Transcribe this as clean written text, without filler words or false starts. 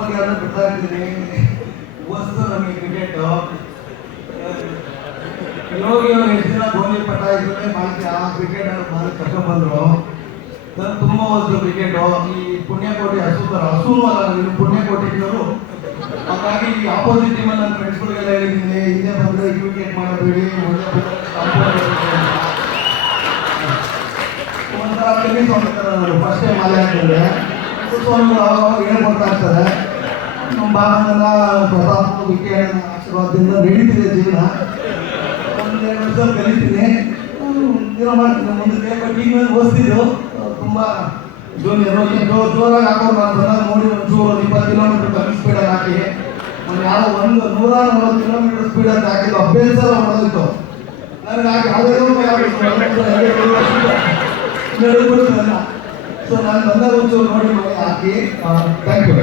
ಬಗ್ಗೆ ಅದನ್ನು ಬಿಡ್ತಾ ಇರ್ತೀನಿ. ವಸ್ತು ನಮಗೆ ಕ್ರಿಕೆಟ್ ಯೋಗಿ ಅವರು ಎಷ್ಟು ದಿನ ಧೋನಿ ಪಟ್ಟ ಇದ್ರೆ ಮಾಹಿತಿ ಆ ಕ್ರಿಕೆಟ್ ಮಾಡಿ ಕರ್ಕೊಂಡ್ಬಂದ್ರು. ನಾನು ತುಂಬ ವಸ್ತು ಕ್ರಿಕೆಟು ಈ ಪುಣ್ಯಕೋಟಿ ಹಸೂನು ಅಲ್ಲ, ನೀವು ಪುಣ್ಯಕೋಟಿಗಳು. ಹಾಗಾಗಿ ಈ ಆಪೋಸಿಟ್ ಟೀಮಲ್ಲಿ ನನ್ನ ಫ್ರೆಂಡ್ಸ್ಗಳಿಗೆಲ್ಲ ಹೇಳಿದ್ದೀನಿ, ಹಿಂದೆ ಬಂದರೆ ಕ್ರಿಕೆಟ್ ಮಾಡಬೇಡಿ, ಒಂಥರ ಟೆನ್ನಿಸ್ ಹೋಗ್ತಾರೆ. ನಾನು ಫಸ್ಟ್ ಟೈಮ್ ಅಲ್ಲೇ ಹಾಕಿದ್ರೆ ಸ್ವಾಮಿಗಳು ಅವಾಗ ಹೇಳ್ಕೊಡ್ತಾ ಇರ್ತಾರೆ. ನಮ್ಮ ಬಾಬನ ಪ್ರತಾಪ್ ವಿಕೆಟ್ ಆಶೀರ್ವಾದದಿಂದ ನಡೀತಿದೆ ಜೀವನ. ಒಂದೆರಡು ವರ್ಷ ಕಲಿತೀನಿ, ಏನೋ ಮಾಡ್ತೀನಿ ಮುಂದಕ್ಕೆ. ಬಟ್ ಈಗ ಮೇಲೆ ಓದಿಸಿದ್ದು ತುಂಬ ಜೋರಾಗಿ ಹಾಕೋರು. ನಾನು ಬಂದಾಗ ನೋಡಿ ಒಂಚೂರು 20 ಕಿಲೋಮೀಟರ್ ಕಮ್ಮಿ ಸ್ಪೀಡಾಗಿ ಹಾಕಿ ಯಾವ 140 ಕಿಲೋಮೀಟರ್ ಸ್ಪೀಡಾಗಿ ಹಾಕಿದ್ದು ಅಭ್ಯಾಸ ಹೊಡೆದಿತ್ತು ನನಗೆ. ಹಾಕಿ ಯಾವುದೇ ಸೊ ನಾನು ಬಂದಾಗ ಒಂಚೂರು ನೋಡಿ ಹಾಕಿ. Thank you.